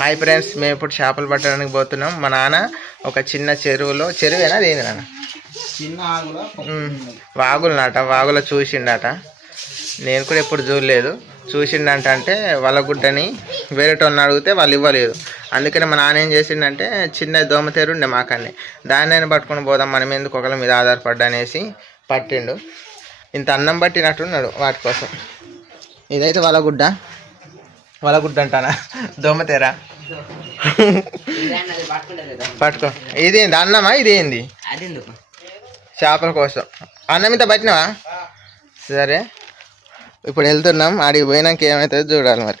Hi friends, మేము ఇప్పుడు చేపలు పట్టడానికి పోతున్నాం. మా నాన్న ఒక చిన్న చెరువేనా అదేంది నాన్న, చిన్న వాగులో చూసిండట. నేను కూడా ఎప్పుడు చూడలేదు. చూసిండంట అంటే వాళ్ళ గుడ్డని వేరేటోళ్ళని అడిగితే వాళ్ళు ఇవ్వలేదు. అందుకని మా నాన్న ఏం చేసిండంటే చిన్న దోమతేరు ఉండే మాకన్నీ, దాన్ని పట్టుకొని పోదాం మనం ఎందుకు ఒకళ్ళ మీద ఆధారపడ్డా అనేసి పట్టిండు. ఇంత అన్నం పట్టినట్టున్నాడు వాటి కోసం. ఇదైతే వాళ్ళ గుడ్డ అంటానా, దోమతేరా. పట్టుకో. ఇదేంది అన్నమా? ఇదేంది చేపల కోసం అన్నం ఇంత పట్టినావా? సరే, ఇప్పుడు వెళ్తున్నాం. ఆడికి పోయినాక ఏమవుతుందో చూడాలి. మరి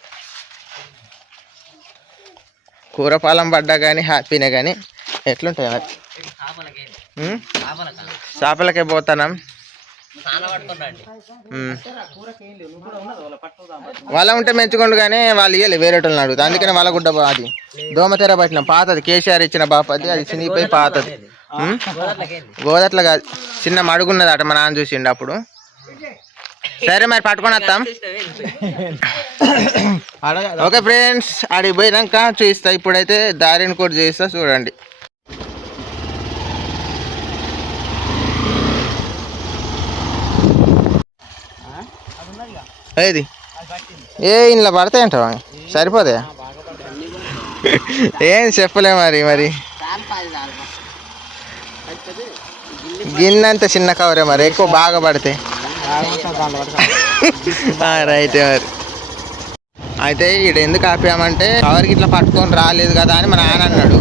కూరపాలెం పడ్డా కానీ హ్యాపీనే, కానీ ఎట్లుంటాయి మరి. చేపలకే పోతున్నాం. వాళ్ళ ఉంటే మెచ్చుకోండు, కానీ వాళ్ళు ఇవ్వలేదు, వేరేటోళ్ళని అడుగుతా. అందుకని వాళ్ళ గుడ్డ అది దోమతెర పట్టిన పాతది, కేసీఆర్ ఇచ్చిన బాపది, అది చినిగిపోయి పాతది. గోదట్ల కాదు, చిన్న మడుగున్నది అట. మా నాన్న చూసిండు అప్పుడు. సరే మరి పట్టుకొని వస్తాం. ఓకే ఫ్రెండ్స్, ఆడికి పోయినాక చూపిస్తా. ఇప్పుడైతే దారిని కూడా చూపిస్తా, చూడండి. ఏది ఇంట్లో పడతాయంటావా? సరిపోతాయా? ఏం చెప్పలే మరి గిన్నెంత చిన్న కవరే, మరి ఎక్కువ బాగా పడితే రైతే. మరి అయితే ఈడ ఎందుకు ఆపామంటే కవర్కి ఇట్లా పట్టుకొని రాలేదు కదా అని మా నాన్న అన్నాడు.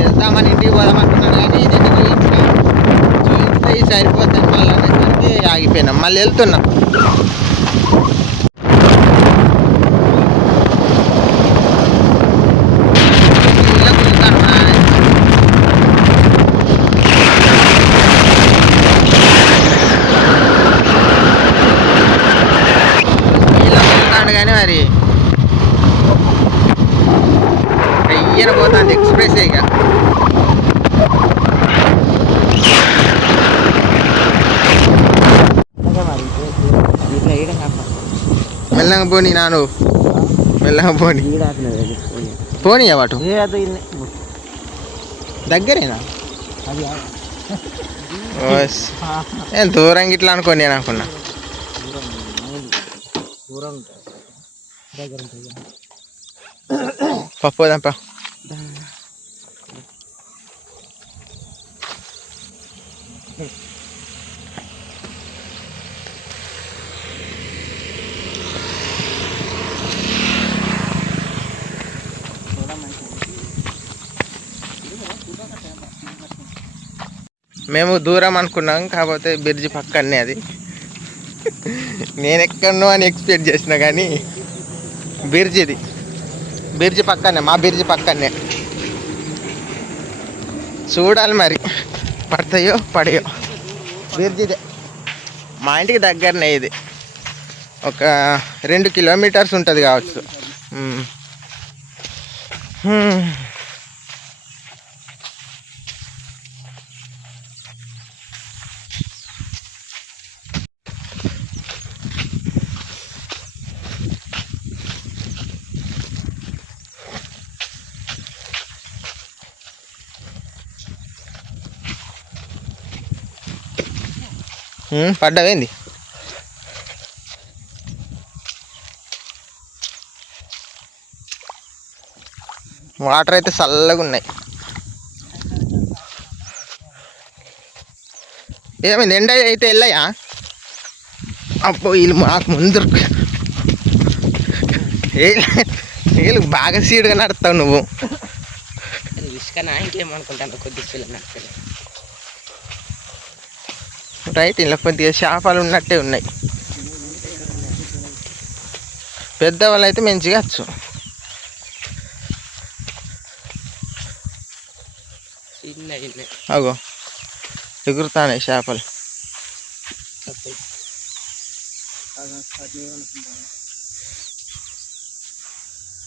వెళ్తామని ఇంటికి పోదామంటున్నాడు, కానీ ఇది చూపిస్తే సరిపోతుంది మళ్ళీ అనేసరికి ఆగిపోయినాం. మళ్ళీ వెళ్తున్నాం. కానీ మరి అయ్యన పోతుంది ఎక్స్ప్రెస్. ఇక మెల్లగా పోనీ నాను, మెల్లగా పోనీ వాటు దగ్గరేనా? నేను దూరం గిట్లా అనుకోని నేను అనుకున్నా. పప్పోదంపా. మేము దూరం అనుకున్నాం, కాకపోతే బ్రిడ్జి పక్కనే అది. నేను ఎక్కడనో అని ఎక్స్పెక్ట్ చేసిన, కానీ బ్రిడ్జి పక్కనే, మా బ్రిడ్జి పక్కనే. చూడాలి మరి పడతాయో పడయో. బ్రిడ్జిదే మా ఇంటికి దగ్గరనే. ఇది ఒక 2 కిలోమీటర్స్ ఉంటుంది కావచ్చు. పడ్డావేంది? వాటర్ అయితే చల్లగా ఉన్నాయి. ఏమైంది? ఎండ అయితే వెళ్ళాయా? అప్పో వీళ్ళు మాకు ముందు వీళ్ళు బాగా సీడ్గా నడుస్తావు నువ్వు. ఇంకేమనుకుంటాను కొద్దిగా రైట్. ఇలా కొద్దిగా చేపలు ఉన్నట్టే ఉన్నాయి. పెద్దవాళ్ళు అయితే మంచిగా వచ్చు. అగో ఎగురుతానే చేపలు.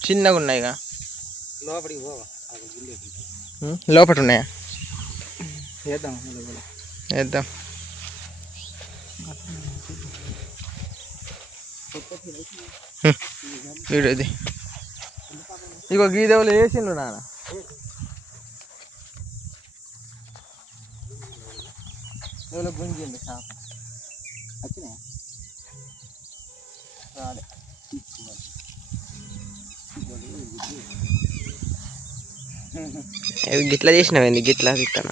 చిన్నగా ఉన్నాయిగా. లోపల ఉన్నాయా? వేద్దాం. వీడియోది ఇగో గీదేవులు వేసిండు నాన్న. ఎవరో గుంజిండు చేప. వచ్చినాయి రాలే. గిట్లా చేసినావేంది? గిట్లా తిట్టాను.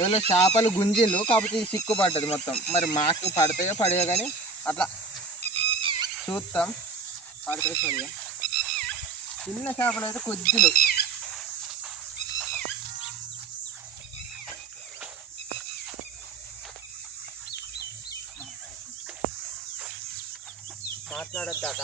ఎవరో చేపలు గుంజిండు, కాకపోతే ఈ సిక్కు పడ్డది మొత్తం. మరి మాకు పడతాయో పడయో కానీ అట్లా చూస్తాం. పడతాయో పడయో. చిన్న చేపలు అయితే కొద్దిలు. మాట్లాడద్దాక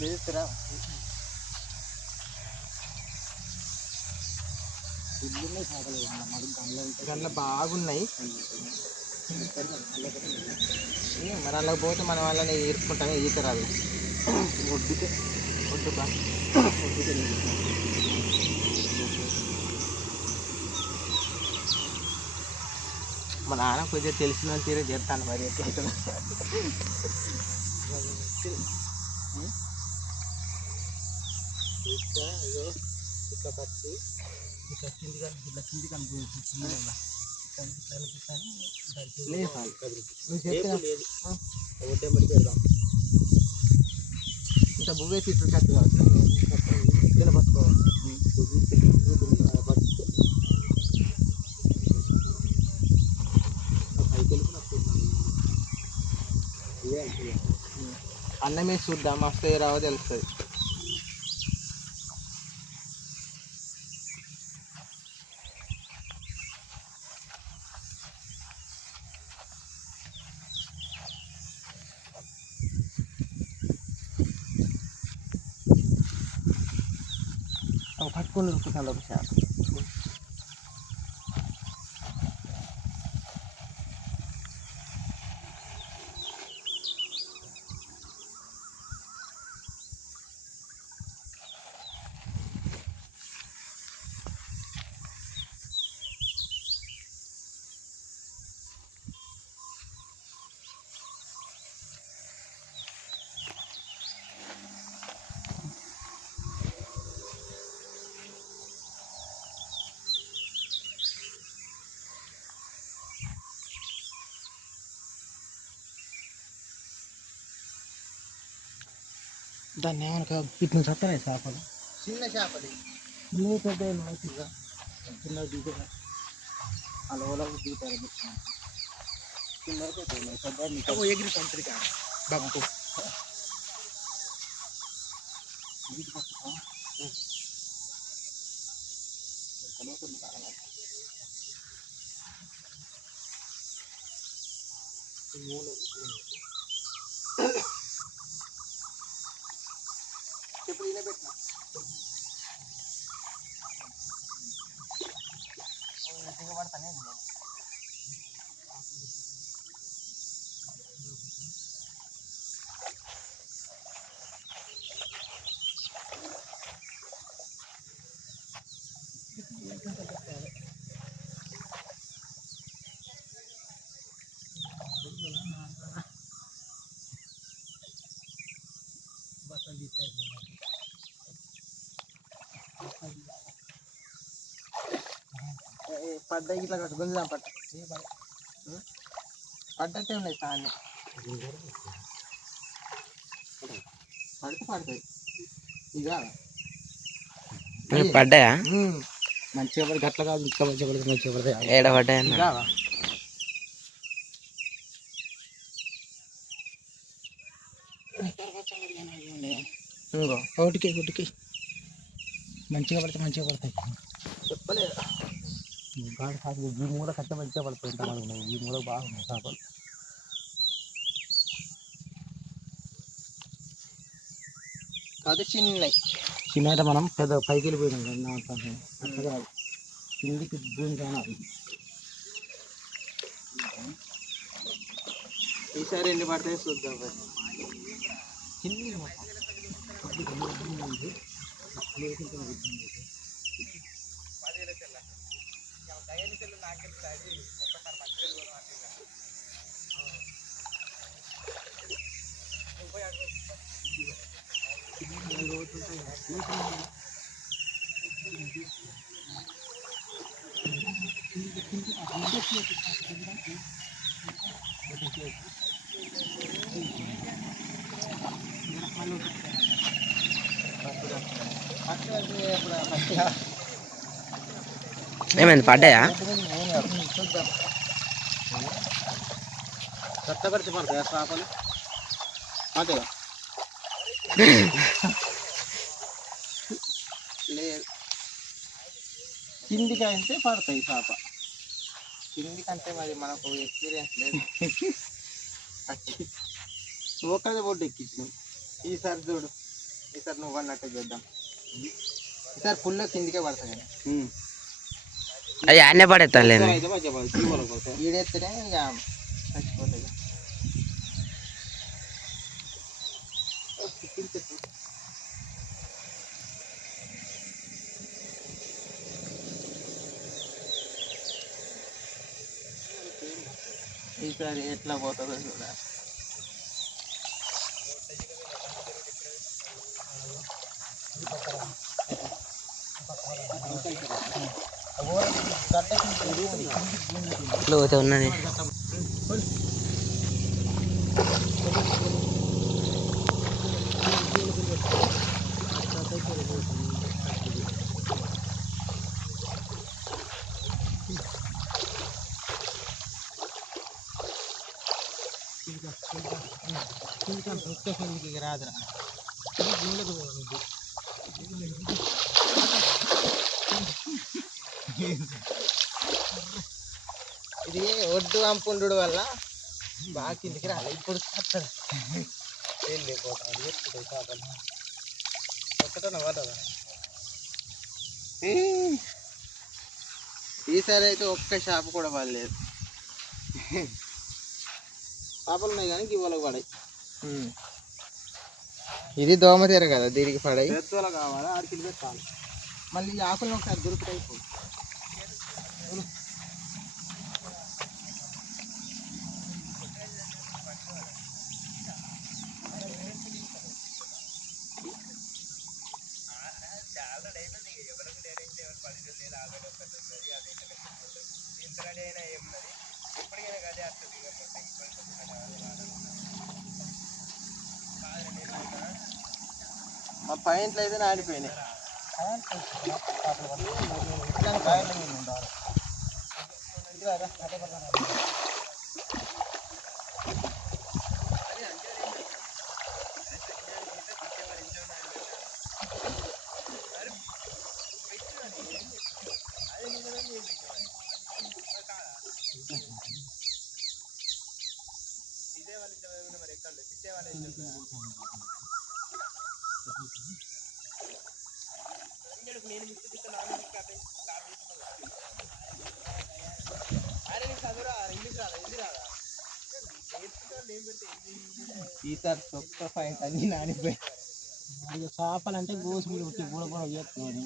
బెదిరిస్తురా. గండ్ల బాగున్నాయి. మరి అలా పోతే మన వాళ్ళని ఇరుక్కుంటామే, ఈత రాదు. ఒడ్డుకే ఒడ్డుకా ఒడ్డుకే. మా నాన్న కొద్దిగా తెలిసిన తీరే చేస్తాను. మరి ఎట్లా ఇట్లా పచ్చి ఇట్లా కింది ఇట్లా కింది కనిపించింది. ఇంత బువ్వే తిట్టు కట్టు పట్టుకోవాలి. అన్నమే చూద్దాం, వస్తాయి రావో తెలుస్తుంది. పట్టుకొని ఉరుకుతాను ఒక చేప. దాన్ని ఏమనక ఇట్లా చక్కనే చేపలు, చిన్న చేపలు. నువ్వు పెద్ద మంచిగా చిన్న దిగుతా అలా దిగుతారు. చిన్న ఎగిరి పంటది బాబు. ఇప్పుడు ఇలా పెట్టినా దిగబడతానే. పడ్డ ఇట్లా గుంజుదాం. పడ్డట్టే ఉన్నాయి తాన్ని. పడతాయి ఇక పడ్డాయా? మంచిగా పడి గట్ల కాదు, ఇంకా మంచిగా పడుతుంది. మంచిగా పడతాయి. ఏడ పడ్డాయా? ఇంకో ఒకటికి ఒకటికి మంచిగా పడితే మంచిగా పడతాయి. చెప్పలేదు గాడి కాదు. ఈ మూల కట్ట మంచిగా పడుతుంది. ఇంత బాగున్నాయి. ఈ మూల బాగున్నాయి చేపలు. కాదు చిన్నవి. చిన్న అయితే మనం పెద్ద పైకి వెళ్ళిపోయినాం కదా, అట్లా కాదు. కిందికి భూమి కానాలి. ఈసారి ఎన్ని పడతాయి చూద్దాం. ఏమైంది పడ్డాయా? చూద్దాం. కొత్త పెడితే పడతాయా చేపలు? అదే లేదు, కిందికి అయితే పడతాయి చేప. కిందికంటే మరి మనకు ఎక్స్పీరియన్స్ లేదు. ఒక్కదే బొడ్డు ఎక్కించినాం. ఈసారి చూడు, ఈసారి నువ్వు అన్నట్టే చేద్దాం. ఈసారి ఫుల్ కిందికే పడతాయి కదా. అవి అన్నే పడేస్తాను లేదు. ఈడెత్తనే ఇక చచ్చిపోతాయి. ఈసారి ఎట్లా పోతుందో చూడాలి. లోతే ఉన్నది. రాదురా ఇది ఒడ్డు అంపుండు వల్ల బాగా కిందికి రాలేదు. ఇప్పుడు ఈసారి అయితే ఒక్క షాప్ కూడా పడలేదు. చేపలు ఉన్నాయి కానీ గివ్వలకు పడాయి. ఇది దోమతెర కదా, దీనికి పడాయి. పెద్దోళ్ళ కావాలా, ఆడికి పెట్టాలి. మళ్ళీ ఈ ఆకులను ఒకసారి దొరుకుతాయి. మా పాయింట్లు అయితే ఆడిపోయినాయి. ఈసారి ఒక్క పాయింట్ అన్ని నానిపోయి. చేపలు అంటే గోసు మీద వచ్చి కూడా కూడా చేస్తున్నాడు.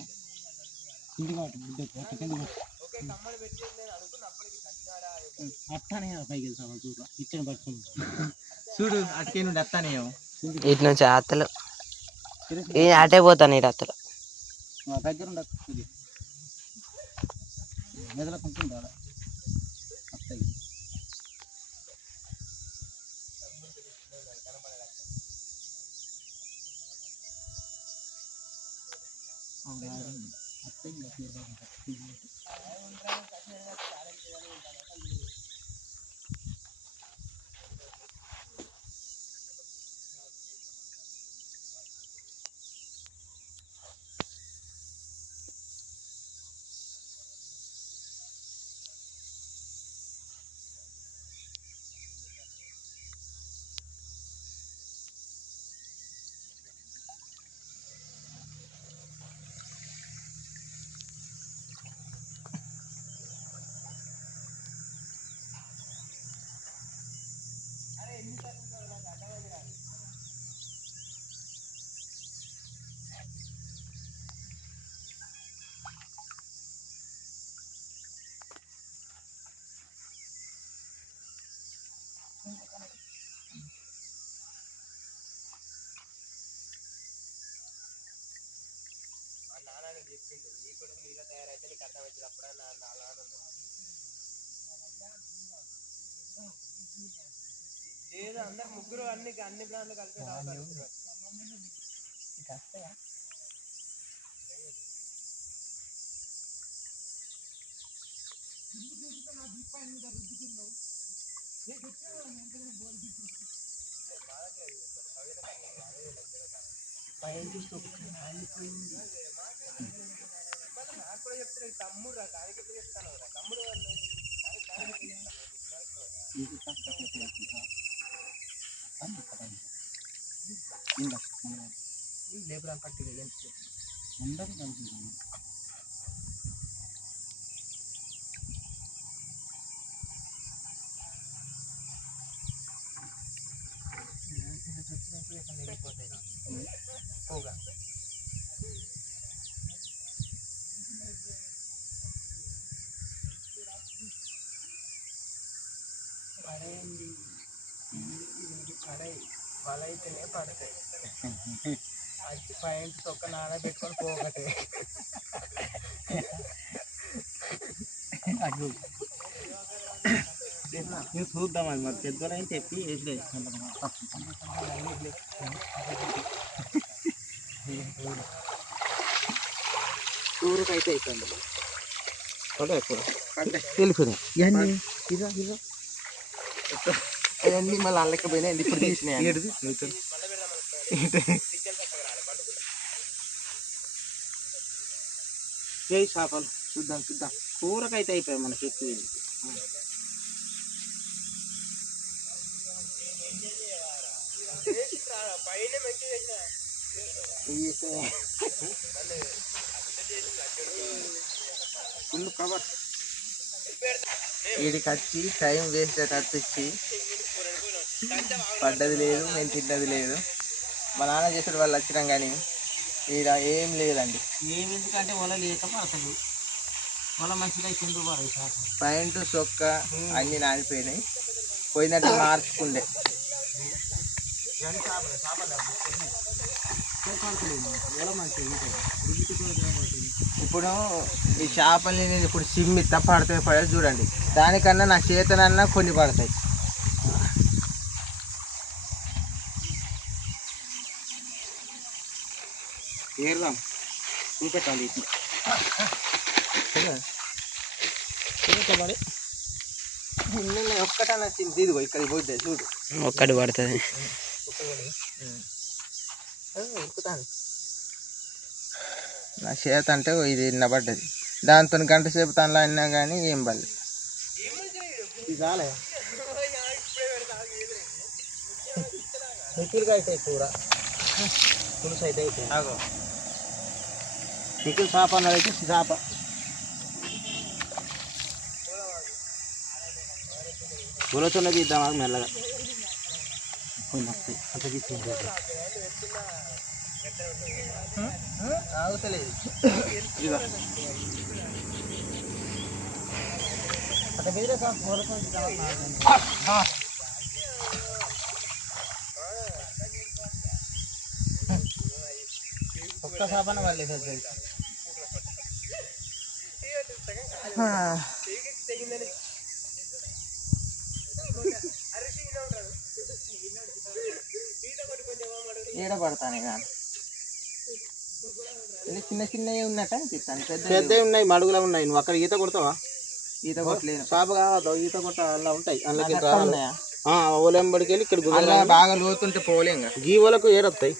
అట్టానే పైకి వెళ్తాను ఇట్లా పట్టుకుని చూడు. అటుకే నుండి అత్తానే ఇటు నుంచి అత్తలు అటే పోతాను. ఈ అత్తలు దగ్గర ఉండదు. మెదలకుంటుందా అత్తయ్య. అందరు ముగ్గురు అన్ని బ్రాండ్లు కలిపి తమ్ముడు దానికి చెప్తాను తమ్ముడు లేబర్ పట్టి అందరూ కలిపి పోగా పడేయండి పడాయి వాళ్ళైతేనే పడతాయి వచ్చి పాయింట్స్ ఒక్క నానబెట్టుకొని పోగటే నేను చూద్దాం అది మరి పెద్దోళ్ళని చెప్పి ఊరికైతే అయిపోయింది తెలిసినాయి ఇవన్నీ అవన్నీ మళ్ళీ అల్లకపోయినాయి ఇప్పుడు తీసినాయి ఏ చేపలు చూద్దాం కూరకైతే అయిపోయాయి మనకి ఎక్కువ ఫుల్ కవర్ వీడికి వచ్చి టైం వేస్ట్ అనిపించి పడ్డది లేదు మేము తిన్నది లేదు మా నాన్న చేసిన వాళ్ళు వచ్చినాం కానీ ఈడ ఏం లేదండి ఏమి ఎందుకంటే వల లేక అసలు వల మంచిగా కింద పాయింట్ సొక్క అన్నీ నానిపోయినాయి పోయినట్టు మార్చుకుండే ఇప్పుడు ఈ చేపల్ని నేను ఇప్పుడు సిమ్మి పడతాయి పడేది చూడండి దానికన్నా నా చేతనన్నా కొన్ని పడతాయి ఏర్దాం చూపెట్టాలి పడి ఒక్కటన్నా ఇదిగో ఇక్కడ పోద్ది చూడు ఒక్కటి పడుతుంది నా చేత అంటే ఇది నిన్నబడ్డది దాంతో గంట సేపు తనలో అయినా కానీ ఏం పడలేదు ఇది చాలే నిఖిల్గా అయితే కూర పులుసు అయితే అయిపోయింది నిఖిల్ చేప అన్నదైతే చేప పులసున్నది ఇద్దామా మెల్లగా అంత తీసుకుంటే ఆగుతలేదు అట్లా బెదిరే ఒక్క సాపన వాళ్ళు ఏడ పడతానే కానీ చిన్నవి ఉన్నట్టు అనిపిస్తాను పెద్దవి ఉన్నాయి మడుగులో ఉన్నాయి నువ్వు అక్కడ ఈత కొడతావా ఈత కొట్టలేదు చేప కావద్దు ఈత కొట్ట అలా ఉంటాయి అందులో ఓలెంబడికి వెళ్ళి ఇక్కడ బాగా లోతుంటే పోలేం గీవలకు ఏరొస్తాయి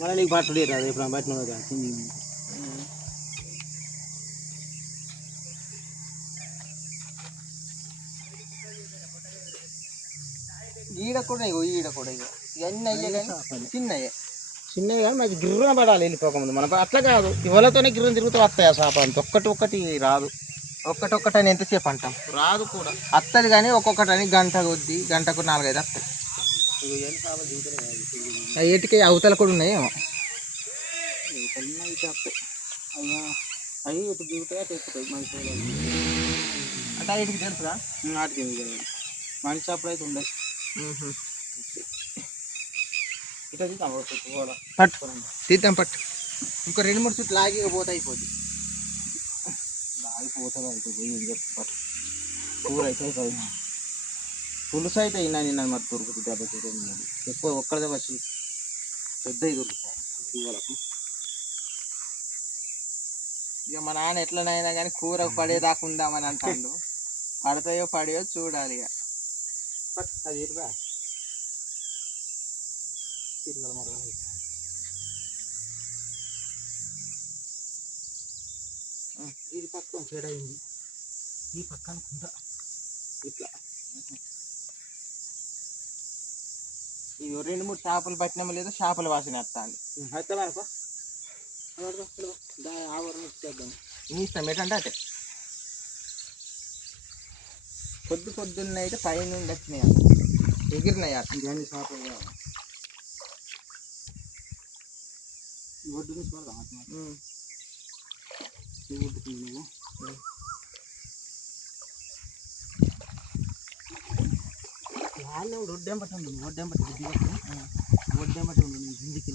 మళ్ళీ నీకు పట్టుడే రాదు ఇప్పుడు బయట ఈడ కూడా ఈడ కూడా ఇవన్నీ అయ్యే కానీ చిన్నవి కానీ మనకి గిర్రన పడాలి వెళ్ళిపోకముందు మనం అట్లా కాదు ఇవాళతోనే గిర్రన తిరుగుతూ వస్తాయి ఆ చేప అంత ఒక్కటి రాదు ఒక్కటి అని ఎంతసేపు అంటాం రాదు కూడా వస్తుంది కానీ ఒక్కొక్కటి గంట కొద్ది గంటకు 4-5 వస్తాయి ఏటికి అవతల కూడా ఉన్నాయేమో అవి ఇటు దిగుతాయి అటు ఎక్కుతాయి మంచిగా అంటే వీటికి తెలుసురా వాటికి మనిషి చేపలు అయితే ఉండవు. ఇట్లా తీద్దాం పట్టు తీద్దాం పట్టు. ఇంకో 2-3 చుట్లు లాగి పోతే అయిపోద్ది. ఆగిపోతుంది అవుతుంది ఏం చెప్పు పట్టు. కూర అయితే అయిపోయింది. పులుసు అయితే అయినా నిన్న మరి దొరుకుతుంది. దెబ్బతి ఎక్కువ ఒక్కడే వచ్చి పెద్దవి దొరుకుతాయి వాళ్ళకు. ఇక మా నాన్న ఎట్లనైనా కానీ కూర పడేదాకా ఉందామని అంటాడు. పడతాయో పడేయో చూడాలి. ఇక పట్టు అది ఇరుగా తిరగల మరి ఇది పక్కన చెడ అయింది. ఈ పక్కన కుంట ఇట్లా ఇవి 2-3 చేపలు పట్టినామో లేదో చేపల వాసన వస్తుంది. అయితే మనకు ఆవరణ ఇచ్చేద్దాం. నీ ఇష్టం ఏంటంటే అటే పొద్దున్న అయితే పైనుండి వచ్చినాయి ఎగిరినాయి. ఇవన్నీ చేపలు ఒడ్డు నుంచి పడదాం. నువ్వు ఒడ్డెంబట ఉంది. ఒడ్డెంబట ఒడ్డెంబట ఉంది. హిందీకి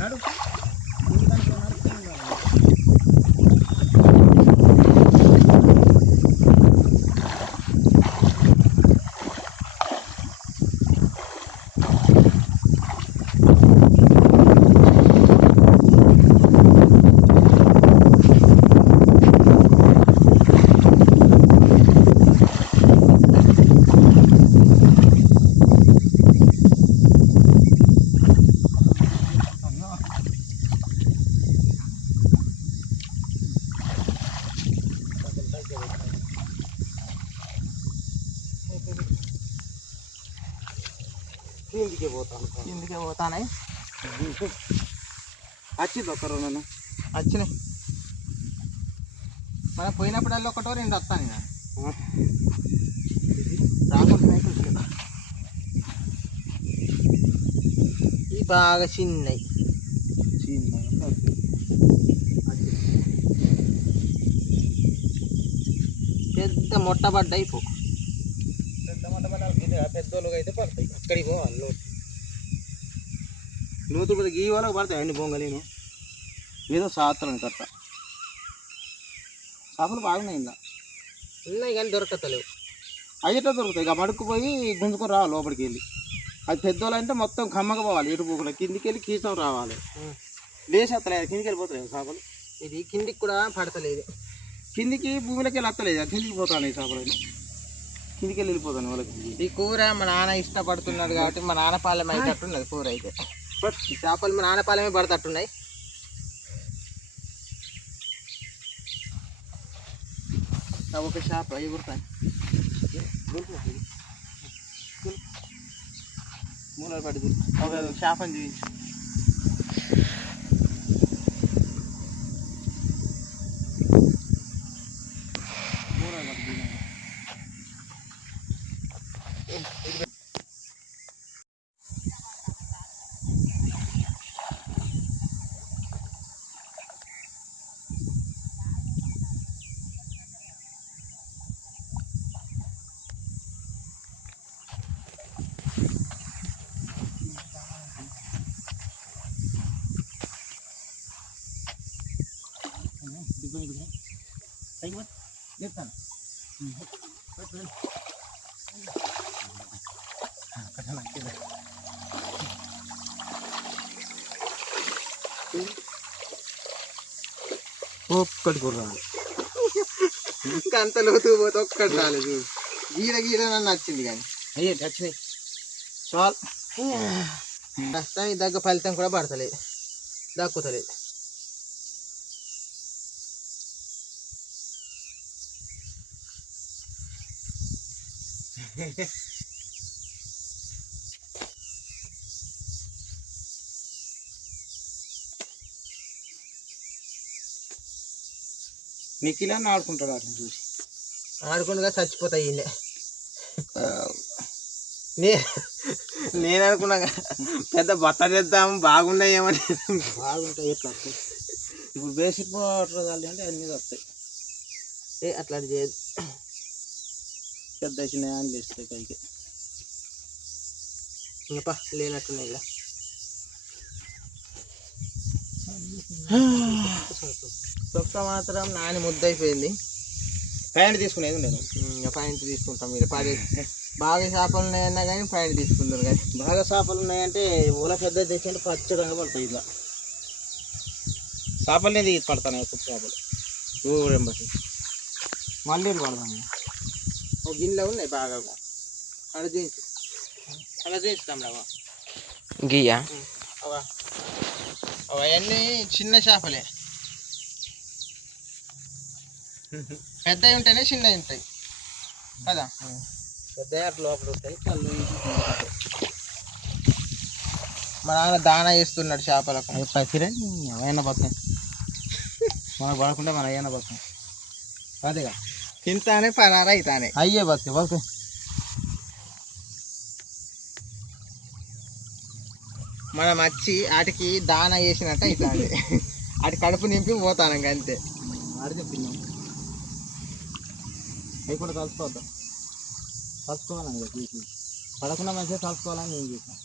నడు ఇందుకే పోతానాయి. వచ్చింది ఒక్క రోజు వచ్చినాయి. మనం పోయినప్పుడల్లా 1-2 వస్తాను. రాకుండా ఇవి బాగా చిన్నవి. పెద్ద మొట్టబడ్డాయి. పెద్ద పెద్దోళ్ళకి అయితే పడతాయి. అక్కడికి పోవాలి నూతులు పోతే గీ వాళ్ళకి పడతాయి. అన్ని బొంగలేను ఏదో సాత్రం కట్ట చేపలు బాగున్నాయి. ఇలా ఉన్నాయి కానీ దొరకతలేవు. అయ్యేటో దొరుకుతాయి. ఇక మడుక్కుపోయి గుంజుకొని రావాలి లోపలికి వెళ్ళి. అది పెద్దోళ్ళు అంటే మొత్తం కమ్మగా పోవాలి. ఇటు పోకుండా కిందికి వెళ్ళి కీసం రావాలి. లేసేస్తలేదు కిందికి వెళ్ళిపోతాయి చేపలు. ఇది కిందికి కూడా పడతలేదు. కిందికి భూమిలోకి వెళ్ళి వస్తలేదు. కిందికి పోతాను ఈ చేపలు కిందికి వెళ్ళి వెళ్ళిపోతాను వాళ్ళకి. ఈ కూర మా నాన్న ఇష్టపడుతున్నాడు కాబట్టి మా నాన్న పాలెం అయ్యేటట్టున్నది కూర అయితే. ఈ చేపలు మా నాన్న పాలెమే పడతట్టున్నాయి. ఒక చేప ఎగురుతాయి. మూలలు పడి చేపని చూపించు. చెప్తాను ఒక్కటి కుర్రాలి. ఇంకా అంత లోతు పోతే ఒక్కటి రాలేదు. గీడ నన్ను నచ్చింది కానీ అయ్యే వచ్చినాయి చాలు. కష్టానికి దగ్గర ఫలితం కూడా పడతలేదు, దక్కుతలేదు. నిఖిలాన్ని ఆడుకుంటాడు వాటిని చూసి. ఆడుకుండగా చచ్చిపోతాయి. నేను అనుకున్నా పెద్ద బట్ట చేద్దాం బాగున్నాయేమని. బాగుంటాయి ఎట్లా వస్తాయి ఇప్పుడు బేసిక్ వాటర్ కాలి అంటే అన్నీ వస్తాయి. అట్లా చేయదు. పెద్ద చిన్న అని వేస్తాయి పైకి. ఇంకా లేనట్టున్నాయి ఇలా. తొక్క మాత్రం నాని ముద్దయిపోయింది. ప్యాంట్ తీసుకునేది ఉండేది. ఇంకా పాయింట్ తీసుకుంటాం. మీరు బాగా చేపలు ఉన్నాయన్నా కానీ పాయింట్ తీసుకుంటారు. కానీ బాగా చేపలు ఉన్నాయంటే ఊల పెద్ద తెచ్చి పచ్చడంగా పడతాయి. ఇలా చేపలు అనేది పడతాను ఎక్కువ చేపలు ఊరెంబటి మళ్ళీ పడతాము. ఒక గిన్నెలో ఉన్నాయి బాగా అలా చేయించు, అలా చేయిస్తాం రావా. గీయా అవన్నీ చిన్న చేపలే, పెద్దవి ఉంటేనే చిన్నవి ఉంటాయి కదా. పెద్ద అట్లా లోపల ఉంటాయి. కళ్ళు మా నాన్న దానా వేస్తున్నాడు చేపలకు. అవి పచ్చిరే ఏమైనా బతాయి మనకు పడకుండా మన ఏమైనా బతాం అదేగా. తింటానే పరారా అవుతానే అయ్యే బతాయి బతాయి. మనం వచ్చి వాటికి దానా వేసినట్టు అవుతుంది. వాటి కడుపు నింపి పోతాను అంతే. అడిగి తిన్నాం అవి కూడా కలుసుకోవద్దాం. కలుసుకోవాలని తీసి పడకుండా మంచిగా కలుసుకోవాలని నేను చేసాను.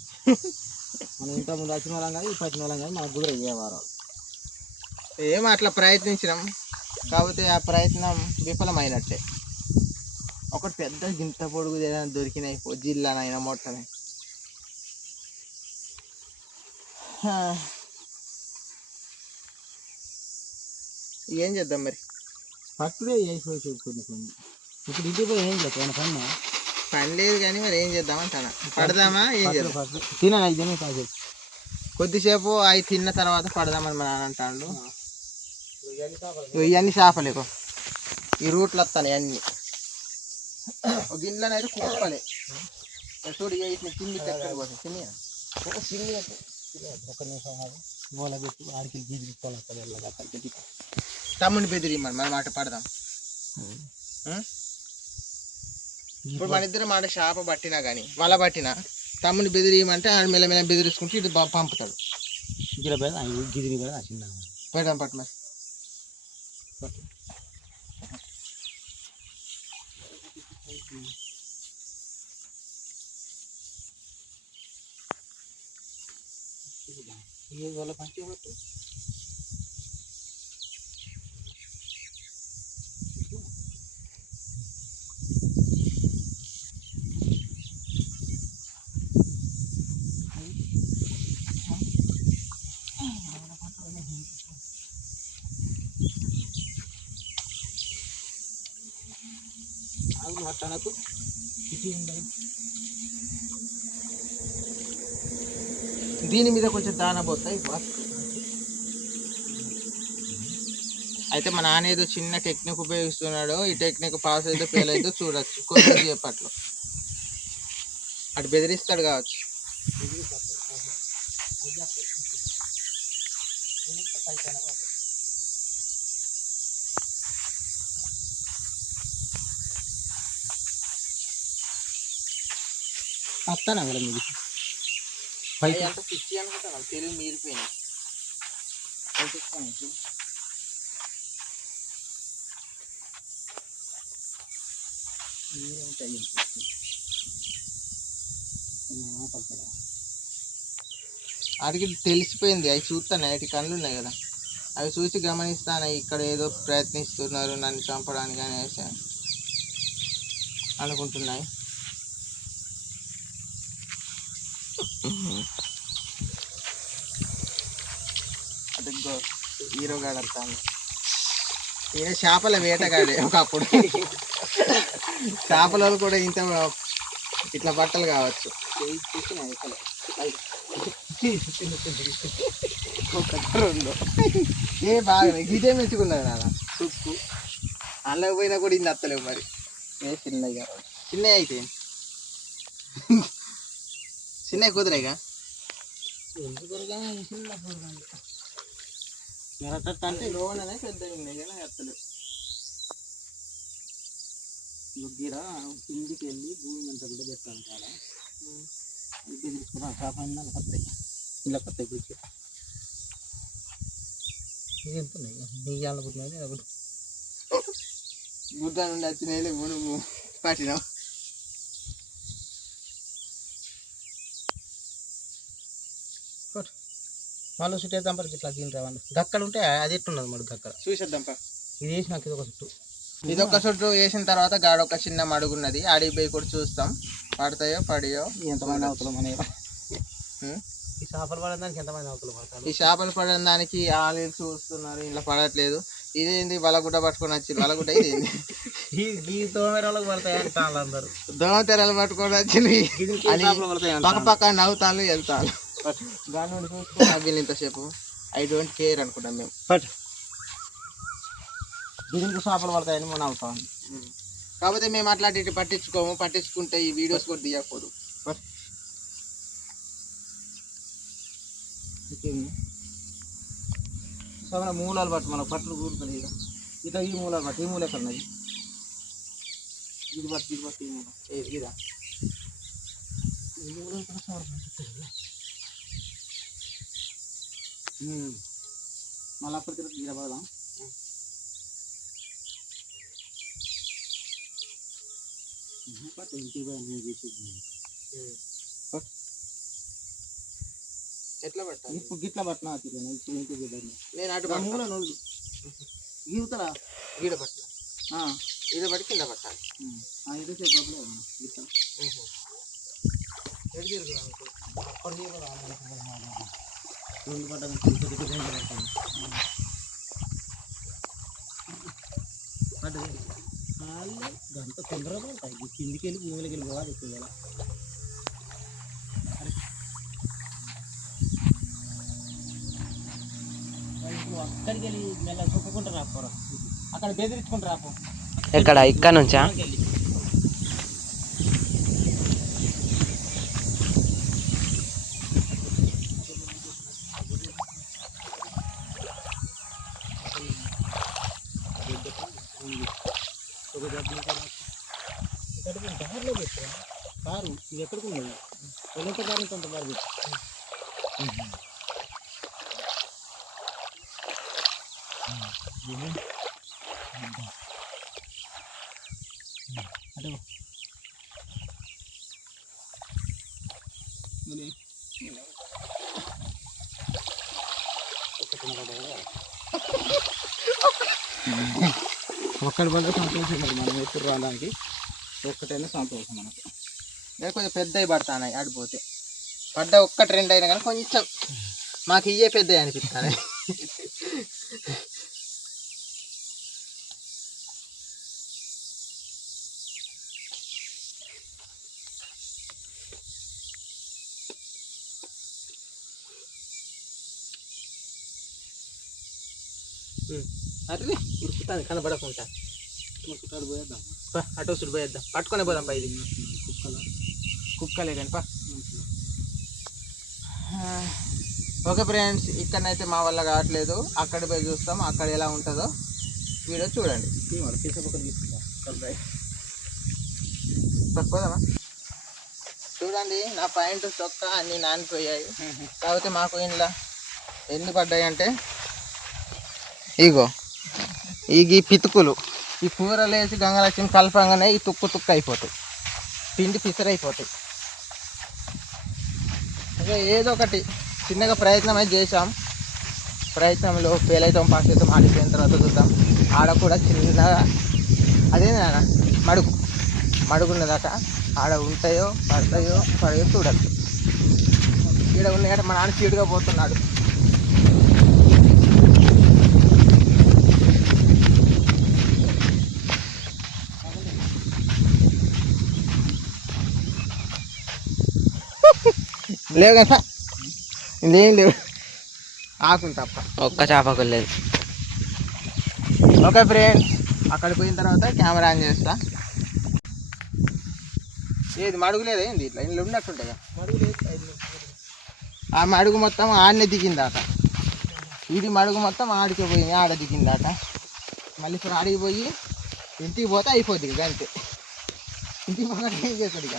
మనం ఇంత ముందు వచ్చిన వాళ్ళం కానీ పట్టిన వాళ్ళం కానీ మనకు కుదిరే ఏ వారాలు ఏమో అట్లా ప్రయత్నించినాం, కాకపోతే ఆ ప్రయత్నం విఫలమైనట్టే. ఒకటి పెద్ద గింత పొడుగు ఏదైనా దొరికినాయి జిల్లానైనా మొట్టనే. ఏం చేద్దాం మరి, పట్టుడే అయిపోయి చెప్తుంది. ఇప్పుడు ఇంటికి పోయి ఏం లేదు ఏమైనా పని పని లేదు కానీ మరి ఏం చేద్దాం అంటానా. పడదామా ఏం చేద్దాం, తిన అయితేనే కాదు. కొద్దిసేపు అవి తిన్న తర్వాత పడదామని మా నాన్న అంటాడు. ఇవన్నీ చేపలేకు ఈ రూట్లు వస్తాయి అన్నీ. ఒక గిన్నెలో అయితే కుప్పలే చూడు. ఇట్లా కింది ఎక్కడ పోతాయి చిన్న ఒక నిమిషం మూల పెట్టి ఆడికి గీది తమ్ముని బెదిరిమ్మని మనం మాట పడదాం. ఇప్పుడు మన ఇద్దరు మాట చేప పట్టినా కానీ వల పట్టినా తమ్ముని బెదిరియమంటే ఆడ మెల్ల బెదిరించుకుంటూ ఇటు పంపుతాడు. గిది చిన్న పెడదాం పట్టు మరి. వాళ్ళ పంచి పట్టు పట్టనకు దీని మీద కొంచెం దానా పోతాయి. అయితే మా నాన్న ఏదో చిన్న టెక్నిక్ ఉపయోగిస్తున్నాడు. ఈ టెక్నిక్ పాస్ అయితే ఫెయిల్ అయితే చూడొచ్చు కొద్దిసేపట్లో. అటు బెదిరిస్తాడు కావచ్చు. వస్తాను అక్కడ మీకు అంత పిచ్చి అనుకుంటాను, తెలివి మీరిపోయింది. వాటికి తెలిసిపోయింది. అవి చూస్తాను, వాటి కళ్ళు ఉన్నాయి కదా, అవి చూసి గమనిస్తాను ఇక్కడ ఏదో ప్రయత్నిస్తున్నారు నన్ను చంపడానికి అనేసి అనుకుంటున్నాయి. అదిగో హీరోగాడు వస్తాను. ఈయన చేపల వేటగాడే ఒకప్పుడు. చేపలలో కూడా ఇంత ఇట్లా బట్టలు కావచ్చు. రెండు ఏ బాగా గిదే మెచ్చుకున్నది నాన్న. తుక్కు అల్లకి పోయినా కూడా ఇన్ని అత్తలేవు మరి. ఏ చిన్నగా చిన్నవి అయితే చిన్నవి కుదిరేగా అంటే లోననే పెద్దవి ఉన్నాయి కానీ అత్తలేవు. గిర కిందికి వెళ్ళి భూమి అంతా కూడా పెట్టాలి కాడ తీసుకున్నా చేప కత్తాయి ఇలా కత్తాయి కూర్చో ఇది ఎంత ఉన్నాయి నీకు ఎలా పుట్టినాయి అప్పుడు గుడ్డ నుండి వచ్చినాయి మునుగు పట్టినావు. మళ్ళీ చుట్టూ దంపరికి ఇట్లా తింటామండి గక్కలు ఉంటే అది ఎట్టున్నది మరి గక్కల చూసేద్దాం. ఇది వేసి నాకు ఇది ఒక చుట్టూ ఇదొక చుట్టూ వేసిన తర్వాత గాడ ఒక చిన్న మడుగున్నది ఆడికి పోయి కూడా చూస్తాం పడతాయో పడియో. ఎంతమంది అవతల మన ఈ చేపలు పడడానికి ఎంతమంది అవతల పడతారు. ఈ చేపలు పడడం దానికి ఆలు చూస్తున్నారు ఇలా పడట్లేదు. ఇదేంది వలగుడ్డ పట్టుకొని వచ్చి వలగుడ్డ ఇదేంది ఈ తోమెరలకు పడతాయని చాలా అందరు దోమ తెరలు పట్టుకొని వచ్చి పక్క పక్క నవ్వుతాను వెళ్తాను దాని నుండి చూసుకుని అవి ఇంతసేపు ఐ డోంట్ కేర్ అనుకుంటాం మేము. దీనికి చేపలు పడతాయని మనం అవుతాం. కాకపోతే మేము అట్లాంటి పట్టించుకోము. పట్టించుకుంటే ఈ వీడియోస్ కూడా తీయకూడదు. సగం మూలాలు పట్టు మన పట్లు కూరుతుంది ఇక ఇట్లా ఈ మూలాలు పట్టు ఈ మూల ఎక్కడున్నది ఇది పట్టు ఈ మూల ఇదా ఈ మూల మళ్ళీ అప్పటికి ఇలా పడదాం. పట్టు ఇంటికి ఎట్లా పట్టాలి ఇప్పుడు గిట్ల పట్టినా నేను అటు మూల నోడు గీవుతలా గీడ పట్టాలి. ఇది పట్టి కింద పట్టాలి. ఇది చెప్పలేదు గిట్ల రెండు పట్టాలి గంట తొందరగా పడతాయి కిందికి వెళ్ళి భూమిలోకి వెళ్ళి పోవాలి ఎక్కువ అక్కడికి వెళ్ళి మెల్ల చుట్టుకుంటూ రాపోరా అక్కడ బెదిరించుకుంటూ రాపో. ఎక్కడ ఇక్కడ నుంచా? దారిలో పెట్టా కారు ఇది ఎక్కడికి ఉన్నది ఎంత కారు కొంత కారు అదే ఒక్కడి పడితే సంతోషం మరి మనం ఎప్పుడు రావడానికి ఒక్కటైనా సంతోషం మనకు. నేను కొంచెం పెద్దవి పడతాను ఆడిపోతే పడ్డ ఒక్క ట్రెండ్ అయినా కానీ కొంచెం మాకు ఇయ్యే పెద్దవి అనిపిస్తాను. అట్లే ఉరుకుతాను కనబడకుండా ఉరుకుతాడు పోయేద్దాం అటో సుడు పోయేద్దాం పట్టుకొని పోదాం పై ఇది కుక్కలే కానీ పా. ఓకే ఫ్రెండ్స్ ఇక్కడనైతే మా వల్ల కావట్లేదు అక్కడ పోయి చూస్తాం అక్కడ ఎలా ఉంటుందో వీడియో చూడండి. పోదామా చూడండి నా పాయింట్ చొక్క అన్నీ నానిపోయాయి. కాకపోతే మాకు ఇంట్లో ఎన్ని పడ్డాయి అంటే ఇగో ఈ పితుకులు ఈ కూరలు వేసి గంగలక్ష్మి కలపంగానే ఈ తుక్కు తుక్కు అయిపోతాయి పిండి పిసరైపోతాయి. ఇంకా ఏదో ఒకటి చిన్నగా ప్రయత్నం అయితే చేసాం. ప్రయత్నంలో ఫెయిల్ అవుతాం పాస్ అవుతాం ఆడిపోయిన తర్వాత చూద్దాం. ఆడ కూడా చిన్నగా అదేనా మడుగున్నదాక ఆడ ఉంటాయో పడతాయో చూడద్దు. ఈడ ఉన్నాయంటే మా నాన్న చీడుగా పోతున్నాడు. లేవు కదా ఇదేం లేవు ఆకులు తప్ప ఒక్క చేపకు లేదు. ఓకే ఫ్రెండ్స్ అక్కడ పోయిన తర్వాత కెమెరా ఆన్ చేస్తా. ఏది మడుగు లేదా ఏంది ఇట్లా ఇంట్లో ఉన్నట్టుంటాయి ఆ మడుగు మొత్తం ఆడనే దిగిందాట. ఇది మడుగు మొత్తం ఆడికి పోయింది ఆడ దిగిందాట. మళ్ళీ ఇప్పుడు ఆడికి పోయి ఇంటికి పోతే అయిపోద్ది ఇక అంతే. ఇంటికి పోతే ఏం చేస్తుంది ఇక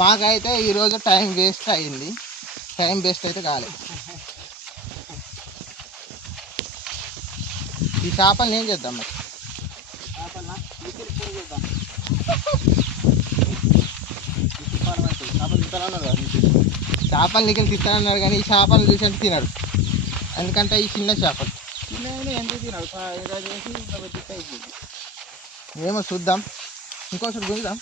మాకైతే ఈరోజు టైం వేస్ట్ అయింది. టైం వేస్ట్ అయితే కాలేదు. ఈ చేపలు ఏం చేద్దాం మరి? చేపలు నిఖిల్ తిస్తానన్నాడు కానీ ఈ చేపలు చూసి తినడు. ఎందుకంటే ఈ చిన్న చేపలు ఎందుకు తిన్నాడు ఏమో చూద్దాం. ఇంకోసారి చూద్దాం.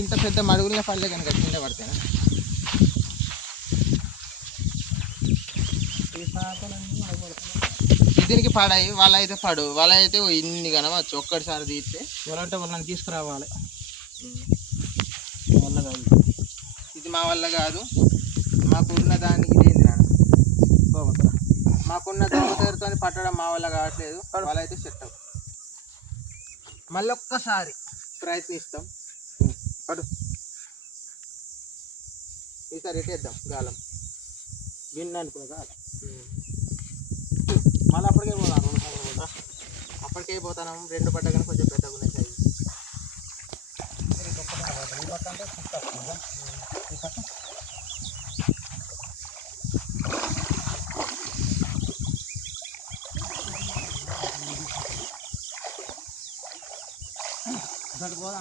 ఇంత పెద్ద మడుగుల పడలే కనుక కింద పడితేనా దీనికి పడాయి. వాళ్ళైతే పడు, వాళ్ళైతే ఇన్ని కనవచ్చు ఒక్కడిసారి తీస్తే. వాళ్ళంటే వాళ్ళని తీసుకురావాలి. వల్ల కాదు, ఇది మా వల్ల కాదు. మాకున్న దానికి ఇదేంది నాన్న, మాకున్న దోమతెరతో పట్టడం మా వల్ల కావట్లేదు. వాళ్ళైతే సెట్ అవు. మళ్ళీ ఒక్కసారి ప్రయత్నిస్తాం. పడు, ఈసారి ఎట్టేద్దాం గాలం. గిన్నె అనుకునే కాదు. మళ్ళీ అప్పటికే పోదా, అప్పటికే పోతాను. రెండు పడ్డ కానీ కొంచెం పెద్దగా ఉన్నాయి సైజు. పోదా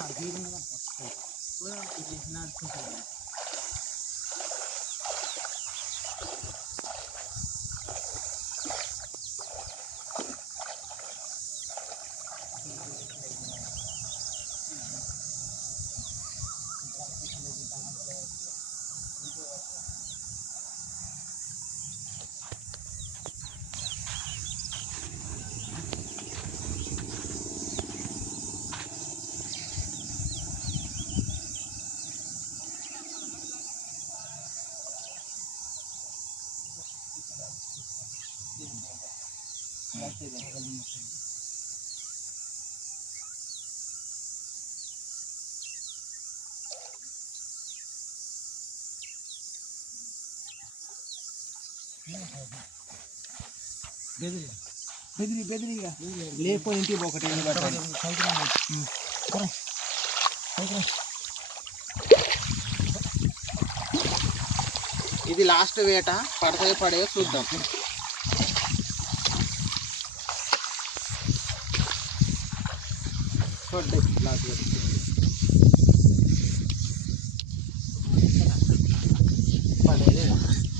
బెదిరిగా లేపో ఇంటికి ఒకటి. ఇది లాస్ట్ వేట. పడతాయో పడేయో చూద్దాం.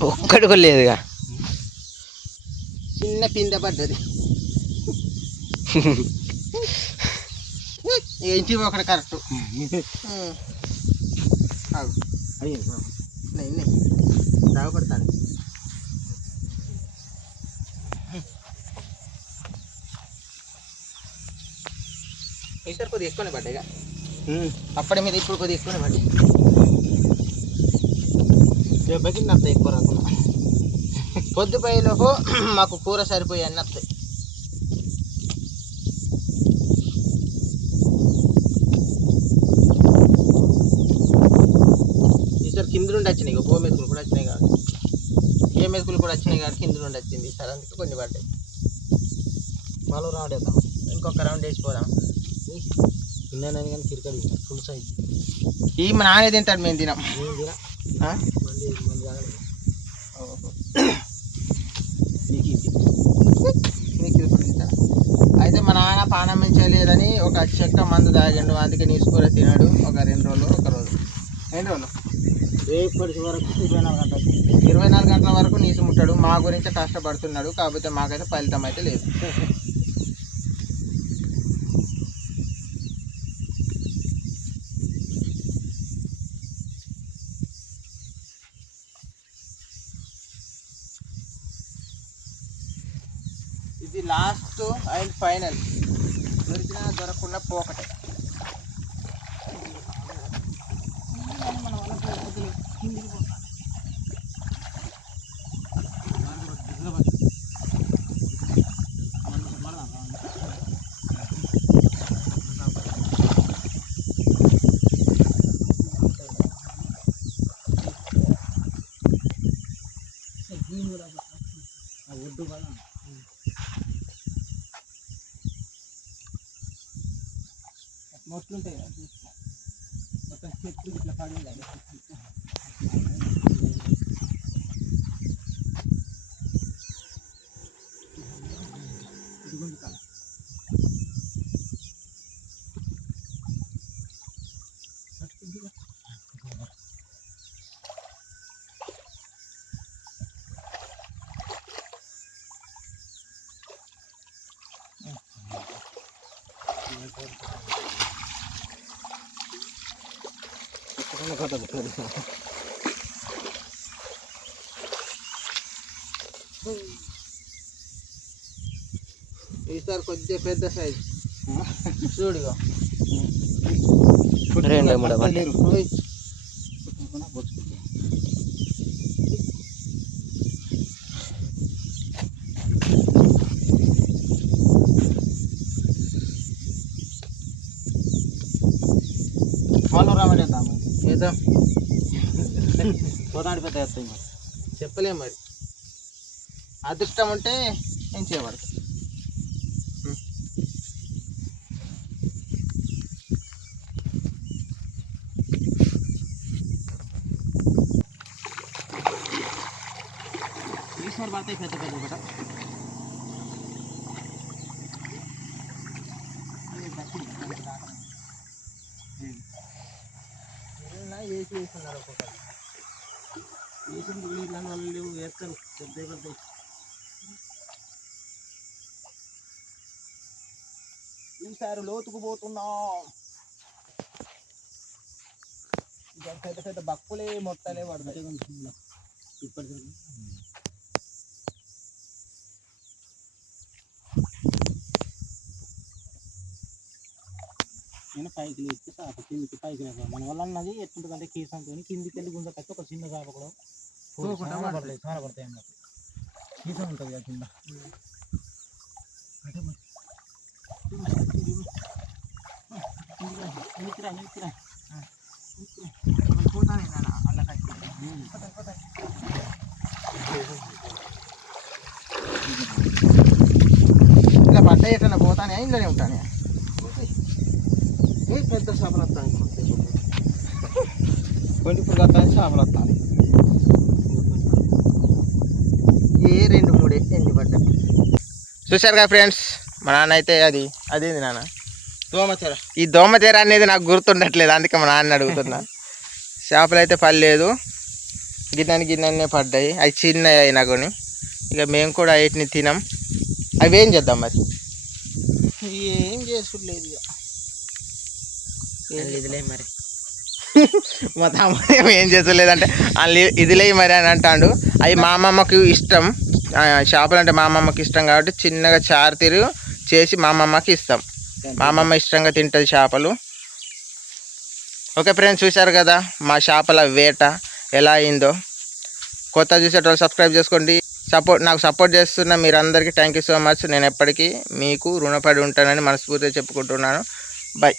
ఒక్కటి కూడా లేదుగా. చిన్న పింద పడ్డది. ఇంటికి ఒకటి కరెక్ట్. దాగపడతాను. ఈసారి కొద్దిగా ఎక్కువనే పడ్డాయిగా. అప్పటి మీద ఇప్పుడు కొద్దిగా ఎక్కువనే పడ్డాయి. దెబ్బకి అంత ఎక్కువ రాకుండా పొద్దుపైలోపు మాకు కూర సరిపోయి అన్నీ వస్తాయి. ఈసారి కింద నుండి వచ్చినాయి. ఓ మెతుకులు కూడా వచ్చినాయి కాబట్టి, ఏ మెతుకులు కూడా వచ్చినాయి కాబట్టి కింద నుండి వచ్చింది. సరే అందుకే కొన్ని పడ్డాయి. మళ్ళీ రౌండ్ వేద్దాం. ఇంకొక రౌండ్ వేసిపోదాం. తిన్నాను కానీ క్రికెట్ ఫుల్ సైజ్. ఈ మా నాన్న తింటాడు, మేము తినాం. అయితే మా నాన్న పానం మించలేదని ఒక చెక్క మందు తాగిండు. అందుకే నీసుకోర తినాడు. ఒక 2 రోజులు, ఒక రోజు, 2 రోజులు, రేపటి వరకు 24 గంటల వరకు నీసు ముట్టాడు. మా గురించి కష్టపడుతున్నాడు. కాకపోతే మాకైతే ఫలితం అయితే లేదు. ఇది లాస్ట్ అండ్ ఫైనల్. దొరికినా దొరకకుండా పోకటే. మొట్లుంటాయి మొత్తం చెట్లు ఇట్లా పడింది. ఇదిగోండి కాదు ఈసారి కొద్దిగా పెద్ద సైజు చూడుగా రెండు మూడు వాళ్ళు రామేద్దాం ఏదో చూడండి పెద్ద వస్తాయి మరి చెప్పలేము మరి అదృష్టం ఉంటే ఏం చేయబడతాం. ఈసారి పడతాయి పెద్ద పెద్ద కూడా వేసి వేస్తున్నారు ఒక్కొక్కరు వేసిన ఇలాంటి వాళ్ళు వేస్తారు పెద్ద పెద్ద. ఈసారి లోతుకు పోతున్నాం. పెద్ద పెద్ద బక్కులే మొట్టలే పడతాయి ఇప్పటికీ. నేను పైకి లేచి చేప కిందికి పైకి లేకపోతే మన వల్ల అన్నది ఎట్లుంటుందంటే కీసంతో కిందికి వెళ్ళి గుంజ కట్టి ఒక చిన్న చేప కూడా చాలా పడతాయి అన్నట్టు. కీసం ఉంటుంది కదా కింద. ఇట్లా పడ్డాయి ఎట్లా పోతానే ఇంట్లోనే ఉంటానే పెద్ద చేపలు వస్తాయి కొన్ని ఇప్పుడు వస్తాయి చేపలు వస్తాయి రెండు మూడే ఎన్ని పడ్డాయి. చూశారుగా ఫ్రెండ్స్, మా నాన్న అయితే అదేంది నాన్న దోమచెర. ఈ దోమతెర అనేది నాకు గుర్తుండట్లేదు, అందుకే మా నాన్న అడుగుతున్నా. చేపలు అయితే పడలేదు, గిన్నెనే పడ్డాయి. అవి చిన్నవి అయినా కొని ఇక మేము కూడా వీటిని తినాం. అవి ఏం చేద్దాం మరి? ఏం చేసులేదు ఇదిలే మరి. మా తమ్ముడు ఏం చేస్తలేదంటే ఇదిలే మరి అని అంటాడు. అవి మా అమ్మమ్మకి ఇష్టం, చేపలు అంటే మా అమ్మమ్మకి ఇష్టం కాబట్టి చిన్నగా చారు తిరుగు చేసి మా అమ్మమ్మకి ఇస్తాం. మా అమ్మమ్మ ఇష్టంగా తింటుంది చేపలు. ఓకే ఫ్రెండ్స్, చూశారు కదా మా చేపల వేట ఎలా అయిందో. కొత్త చూసేటోళ్ళు సబ్స్క్రైబ్ చేసుకోండి. నాకు సపోర్ట్ చేస్తున్న మీరందరికీ థ్యాంక్ యూ సో మచ్. నేను ఎప్పటికీ మీకు రుణపడి ఉంటానని మనస్ఫూర్తిగా చెప్పుకుంటున్నాను. బై.